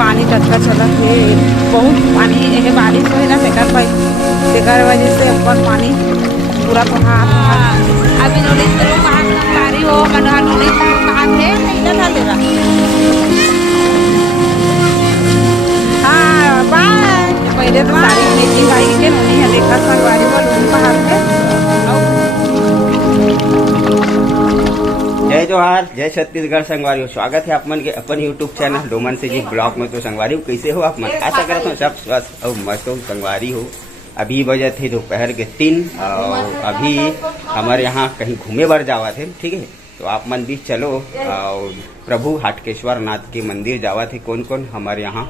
पानी टटका चलत है, बहुत पानी है। बारिश हुई ना तेकर वजह से अपन पानी पूरा अभी नोटिस करो कहाँ संगवारी हो मनोहर नोटिस कहाँ थे नहीं था लेगा। हाँ बाय पहले तो सारी मेकिंग भाई के नहीं है देखा संगवारी हो पहाड़ के। जय जोहार, जय छत्तीसगढ़ संगवारी हो। स्वागत है आप मन के अपन यूट्यूब चैनल डोमन से जी ब्लॉग में। तो संगवारी हो कैसे हो आप मन? आशा करता हूँ सब स्वस्थ और मस्त हो संगवारी हो। अभी बजे थे दोपहर के 3 और अभी हमारे यहाँ कहीं घूमे बर जावा थे, ठीक है। तो आप मन भी चलो और प्रभु हाटकेश्वर नाथ के मंदिर जावा थे। कौन कौन हमारे यहाँ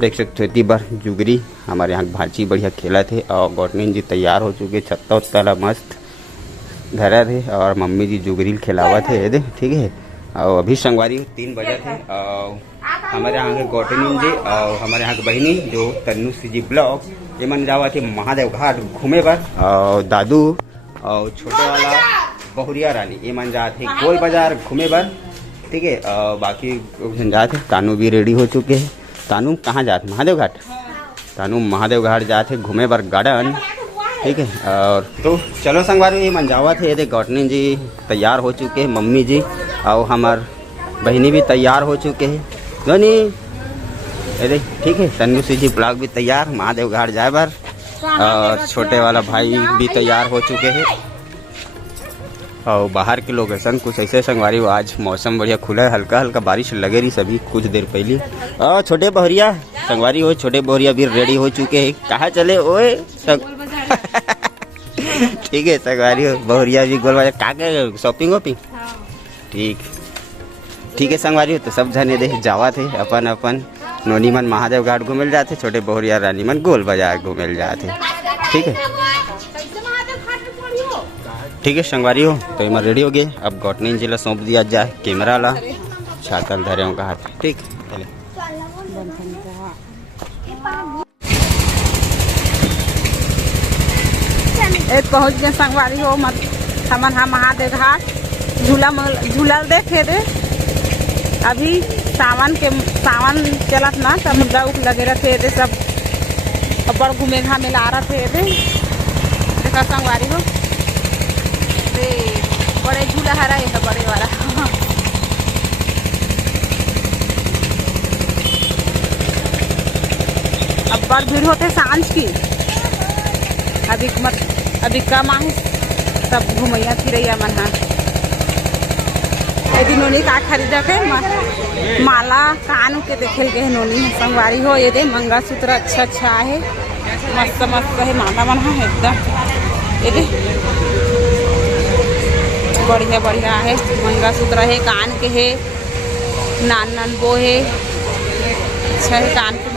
देख सकते थे बार जुगरी हमारे यहाँ भाजी बढ़िया खेला थे और गौतमी जी तैयार हो चुके, छत्ता उत्ता मस्त धरा थे और मम्मी जी जुगरी खिलावा थे ये ठीक है। और अभी संगवारी 3 बजे थे और हमारे यहाँ के गौतमी जी और हमारे यहाँ की बहनी जो तन्नू जी ब्लॉग ये मन जावा थे महादेव घाट घूमे बर। और दादू और छोटे वाला बहुरिया रानी ये मन जाते गोल बाजार घूमे बर, ठीक है। और बाकी लोग जाते तानू भी रेडी हो चुके हैं। तानू कहाँ जाते? महादेव घाट। तानू महादेव घाट जाते घूमे बर गार्डन, ठीक है। और तो चलो संगवारी ये मन जावा थे ये गौतनी जी तैयार हो चुके हैं, मम्मी जी और हमार बहनी भी तैयार हो चुके हैं दोनी अरे ठीक है। तन्नू जी ब्लॉग भी तैयार महादेव घाट जाए बार और छोटे वाला भाई भी तैयार हो चुके हैं। और बाहर के लोकेशन कुछ ऐसे संगवारी हो। आज मौसम बढ़िया खुला है, हल्का हल्का बारिश लगे रही सभी कुछ देर पहले। और छोटे बहुरिया संगवारी हो, छोटे बहुरिया भी रेडी हो चुके हैं। कहाँ चले ओए ठीक है संगवारी हो, बहुरिया भी गोल बाजार का शॉपिंग वॉपिंग ठीक है संगवारी हो। तो सब जने दे जावा थे अपन अपन नोनी मन महादेव घाट घूमे जाते, छोटे बहुरिया रानी मन गोल बाजार घूमे जाते, ठीक है। ठीक है संगवारी हो। तो इमर रेडी हो गए, अब गौतनी जी ला सौंप दिया जाए कैमरा ला छातल धरे का हाथ, ठीक चले। पहुँच गए संगवारी हो मत हमन हाँ महादेव घाट झूला देखे दे। अभी सावन चलत ना सब मुद्दा उठ लगे रहे थे, सब बड़ घूमे घामे ला रहे थे देखा संगवारी हो। बड़े झूला हरा है बड़े वाला अब बड़ भीड़ होते सांझ की। अभी कम आहे सब घुमैया फिरैया मन हाँ। यदि नोनी का खरीदा के माला कान के देखे के नोनी संगवारी हो। ये दे मंगलसूत्र अच्छा है, मस्त मस्त है माला मन हाँ एकदम। ये दे बढ़िया है मंगलसूत्र है, कान के है, नान वो है, अच्छा है कान के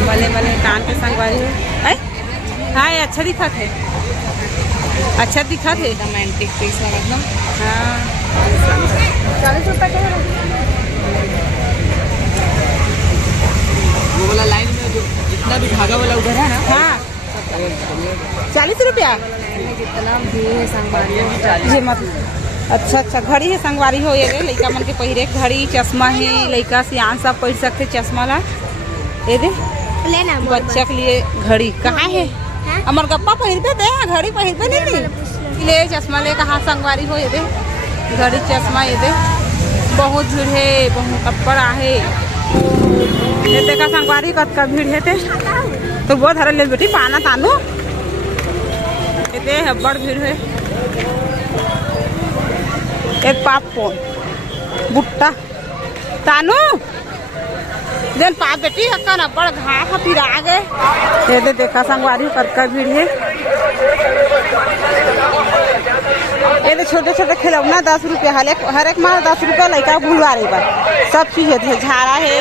मन बने कान के संगवारी है। हाँ अच्छा दिखत है, अच्छा दिखत है रोमांटिक पीस मतलब। हाँ 40 रुपये का है वो वाला लाइन में जो जितना भी धागा वाला उधर है ना। हाँ 40 रुपया जितना भी है संगवारी मतलब। अच्छा घड़ी है संगवारी हो। ये लड़का मन के पहिरे घड़ी चश्मा है, लड़का सियान सब पहन सकते चश्मा ला। ये दे बच्चा के लिए घड़ी कहाँ है? हमार गप्पा पहिरते दे घड़ी पहिरते नहीं ले चश्मा ले कहाँ संगवारी हो। ये दे घड़ी चश्मा ये दे बहुत भीड़ है, बहुत कपड़ा है। ये देखा संगवारी का भीड़ है तो बहुत हरा ले बेटी पाना तानू ये दे बड़ भीड़ है। एक पाप फोन बुट्टा तानू देन पाप बेटी हक्का न बड़ घाट फिर आ गए। ये देखा संगवारी का भीड़ है। ये छोटे छोटे खिलौना 10 रुपया हर एक माल 10 रुपया लड़का भूलवा रही बार। सब चीज है, झाड़ा है,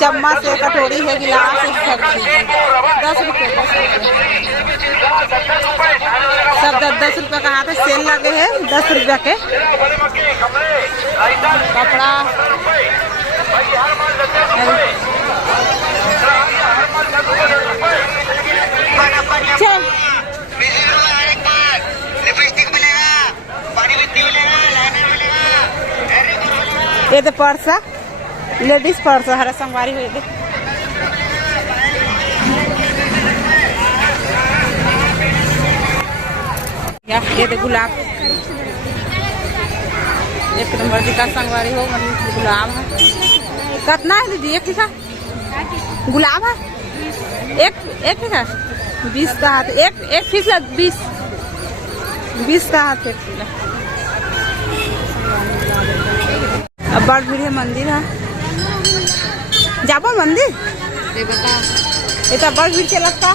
चम्मच है, कटोरी है, गिलास है, सब चीज 10 रुपये सब 10 रुपये का हाथ सेल लगे है 10 रुपया के कपड़ा। चल लिपस्टिक मिलेगा, पानी मिलेगा, लाइनर मिलेगा। ये दे पर्स लेडीज पर्स हरा संगवारी हुए दे ये दे गुलाब 1 नंबर का संगवारी हो गुलाब है कितना है दीदी एक का गुलाब है एक का 20 का हाथ एक फीस 20 का हाथ एक किलो। अब बड़ भीड़ है मंदिर है जाबो मंदिर इतना बड़ भीड़ चलता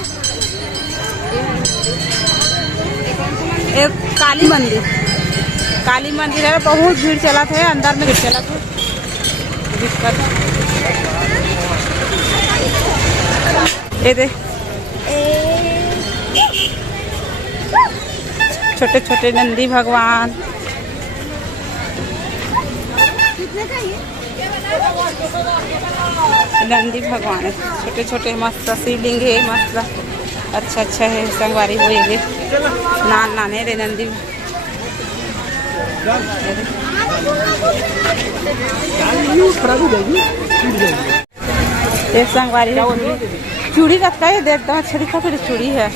एक काली मंदिर है बहुत भीड़ चलत है अंदर में चलत है ये दे छोटे छोटे नंदी भगवान नंदी भगवान है छोटे छोटे मस्त शिवलिंग है मस्त अच्छा है संगवारी हो ये नाने रे नंदी एक संगवारी चूड़ी रखता है एकदम अच्छा दिखा फिर चूड़ी है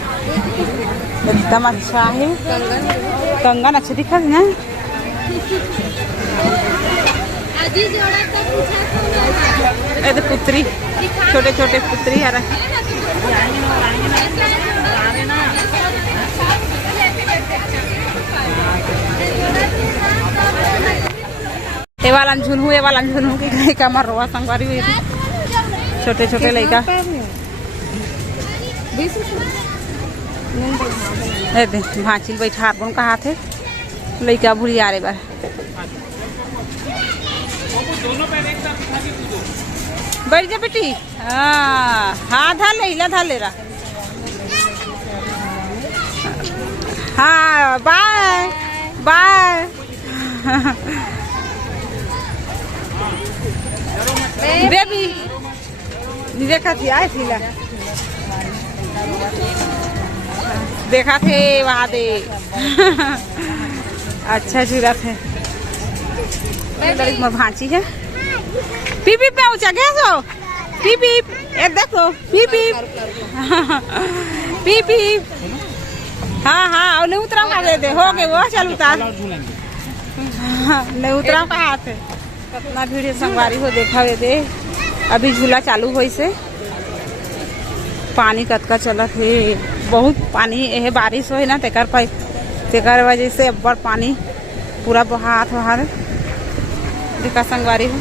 एकदम अच्छा है कंगन अच्छा दिखा है ना ये पुत्री छोटे छोटे पुत्री है ये वाला झुनू की का मरवा संगवारी हुई थी छोटे छोटे लड़का भांचिल बैठा अपन का हाथ है लड़का भूरी आ रहे बार बैठ जा बेटी हाँ धर ले रहा हाँ बाय बाय बेबी देखा थी आए थी देखा थे वहाँ दे अच्छा झूला थे में भांची है पीपी पे ऊंचा कैसो पीपी ये देखो पीपी पीपी हाँ नहीं उतरा का दे हो गए वो चल उतार नहीं उतरा का हाथ है कितना भीड़ संगवारी हो देखा हुए दे अभी झूला चालू हो से पानी कतका चलत है बहुत पानी यह बारिश हो ना तेकर वजह से अब्बर पानी पूरा बहात वहां देखा संगवारी हो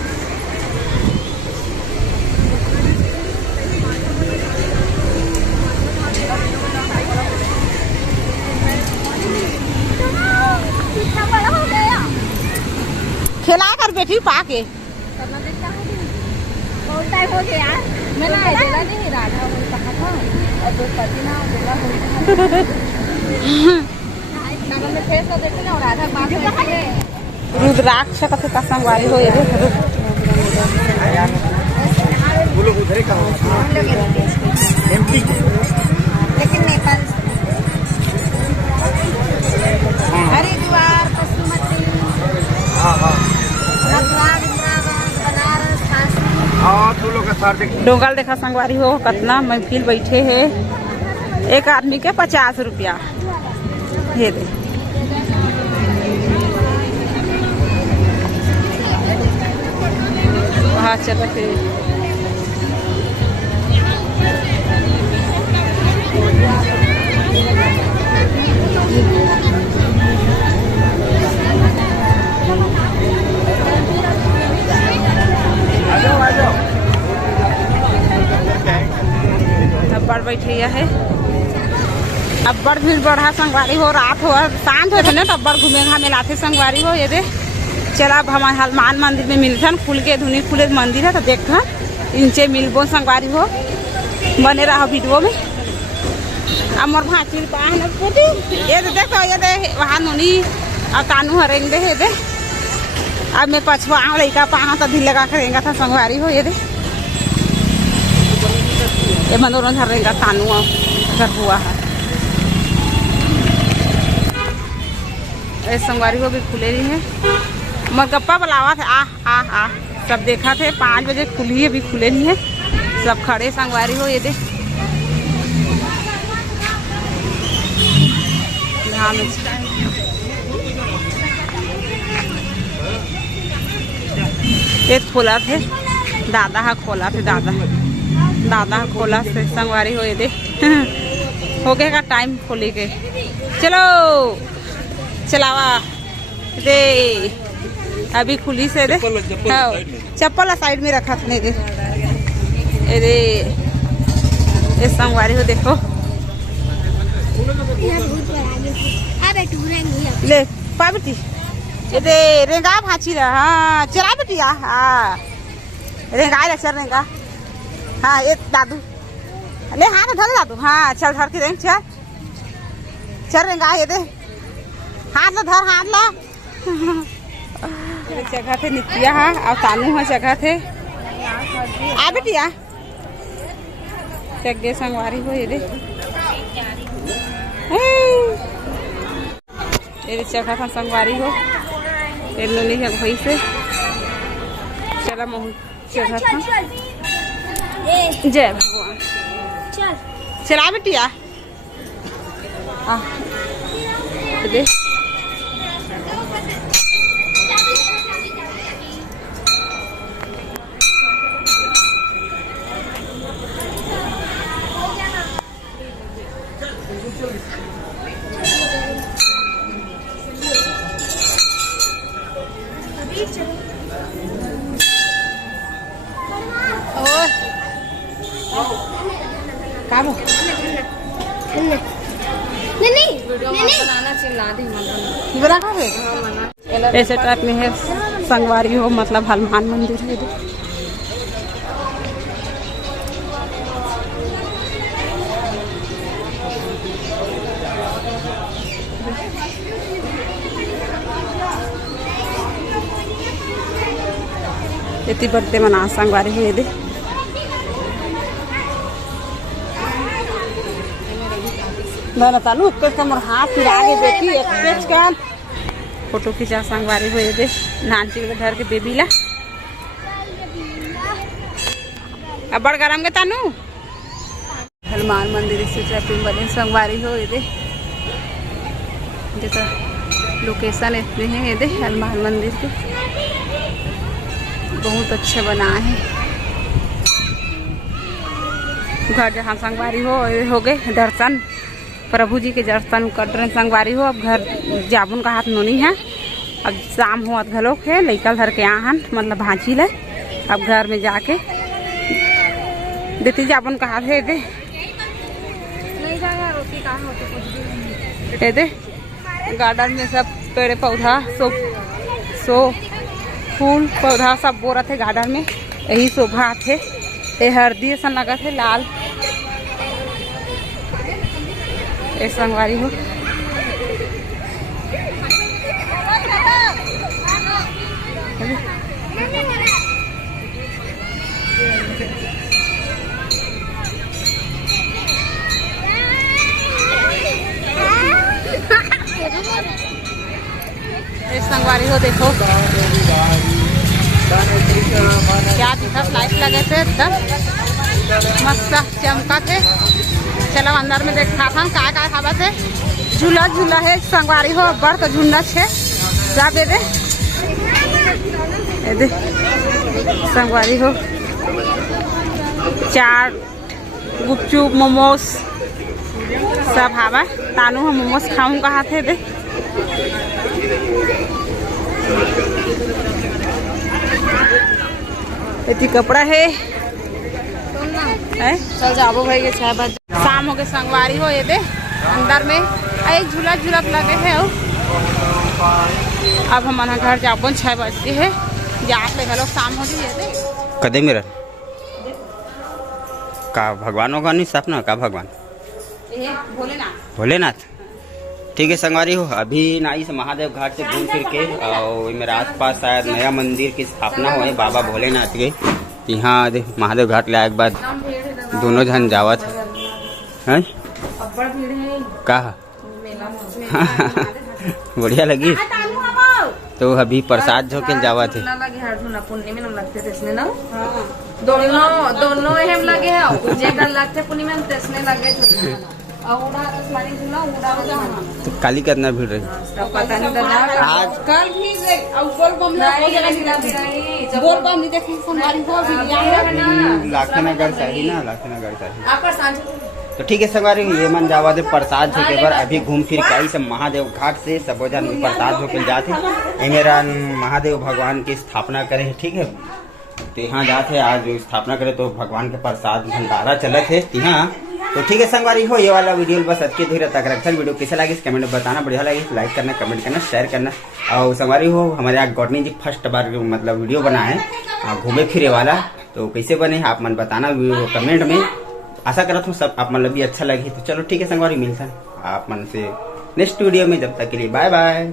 खिला कर बैठी पाके बहुत टाइम हो गया मैं ना देला नहीं राधा बोल कहा था और दो पति ना देला बोल नगर में फेस तो देखते ना राधा पास है रुद्राक्ष का संगवारी हो ये बोलो उधर का एमपी लेकिन नेपाल हरिद्वार पशुपति डोंगल देखा संगवारी हो कितना महफिल बैठे है एक आदमी के 50 रुपया ये दे वहाँ चल के अब्बड़ बैठिया है अब्बड़ भीड़ बढ़ा संगवारी हो रात हो शांत हो ना अब्बड़ घूमे घामे लाते संगवारी हो ये दे चला अब हमारे हनुमान मंदिर में मिलथन खुल के धुनी खुले मंदिर है तो देख इनसे मिलबो संगवारी हो बने रहा वीडियो में अमर भाची ये देखो ये दे वहाँ नोनी और कानू हरेंगे दे दे अब मैं पछुआ लड़का पाहा तो ढील लगा करेंगे था संगवारी हो ये दे ये मनोरंजन रहेगा कानू घर हुआ है ये संगवारी को भी खुले रही है मरगप्पा बुलावा थे आ सब देखा थे 5 बजे खुली अभी खुले नहीं है सब खड़े संगवारी हो ये दे ये खोला थे दादा हा खोला थे दादा खोला से संगवारी हो ये दे हो गए का टाइम खोली के चलो चलावा दे अभी खुली से दे चप्पल साइड में रखा था दे दे ये संगवारी हो देखो ले पा बेटी ये दे रेंगा भाची रहा हाँ चला बेटी हाँ रेंगा चल रेंगा हाँ ये दादू ले हाथ धर दादू हाँ चल धर के रेंग चल रेंगा ये दे हाथ ला धर हाथ ला जगह थे नित्या हाँ और तानू हाँ जगह थे आ बेटिया जगह संगवारी हो ये दे ये जगह था संगवारी हो ये लोनी भाई से चला महू जगह था जय भगवान चला बेटिया दे ऐसे टाइप में है संगवारी हो मतलब हनुमान मंदिर है इतनी बर्थडे मना संगवारी हो दे मैं चालू कमर हाथ फिर आगे देखी एक का फोटो खींचा संगवारी हो दे नानची के घर के बेबी ला अब बड़ गरम के तानू हनुमान मंदिर से बने संगवारी हो दे जैसा लोकेशन इतने हैं ये दे हनुमान मंदिर के बहुत अच्छे बना है घर जहाँ संगवारी हो गए दर्शन प्रभु जी के दर्शन कर रहे संगवारी हो अब घर जाबुन का हाथ नोनी है अब शाम हो घलोक है लइका धर के आहन मतलब भांची ले अब घर में जाके देती जाबुन का हाथ है दे दे गार्डन में सब पेड़ पौधा सो फूल पौधा सब बोरा थे गार्डन में यही शोभा थे ये हरदी ऐसा लगा थे लाल ये संगवारी हो ये संगवारी हो देखो क्या दिखा लाइट लगे थे एकदम मस्त चमका थे चलो अंदर में देखा था का खावा थे झूला झूला है संगवारी हो बड़ तो झूला है जा दे दे संगवारी हो चाट गुपचुप मोमोस सब हवा तानू हम मोमोस खाऊं कहा थे दे इतनी कपड़ा है चल जाबो भाई के 6 बजे शाम हो गए संगवारी हो ये दे अंदर में एक झूला झूला लगे है अब हमारा घर जाबो 6 बजे है जाके हेलो शाम हो गई दे कदे मेरा का भगवान होगा नहीं सपना का भगवान भोलेनाथ ठीक है संगवारी हो अभी नाई से महादेव घाट से घूम फिर के और मेरे आसपास शायद नया मंदिर की स्थापना हुई बाबा भोलेनाथ के यहाँ महादेव घाट ले एक बाद दोनों जन जावत है कहा बढ़िया लगी तो अभी प्रसाद झोंके जावा थे। ना लगे हर धुना पुण्य में लगते थे इसने ना दोनों एहम लगे है जेकर लगते पुण्य में तेसने लगे थे और उड़ा स्लाइडिंग झूला उड़ा तो काली कितना भीड़ रही? तब पता नहीं दादा आज कल भी बोल बम बोल बम नहीं देखे संगवारी हो भी लाखनगर शाही ना, लाखनगर शाही। आपका सांझ तो ठीक है संगवारी, ये मन जावा दे प्रसाद झोंके पर अभी घूम फिर के आई सब महादेव घाट से सब जन प्रसाद झोंके जाते मेरा महादेव भगवान की स्थापना करे। ठीक है, तो यहाँ जाते आज स्थापना करे तो भगवान के प्रसाद भंडारा चलत है यहाँ। तो ठीक है संगवारी हो, ये वाला वीडियो बस अच्छी धीरे तक रखा। वीडियो कैसा लगे कमेंट में बताना, बढ़िया लगे लाइक करना, कमेंट करना, शेयर करना। और संगवारी हो हमारे यहाँ गौटनी जी फर्स्ट बार मतलब वीडियो बना है घूमे फिरे वाला, तो कैसे बने आप मन बताना कमेंट में। आशा करता हूँ सब आप मतलब भी अच्छा लगे। तो चलो ठीक है संगवारी, मिलता है आप मन से नेक्स्ट वीडियो में, जब तक के लिए बाय बाय।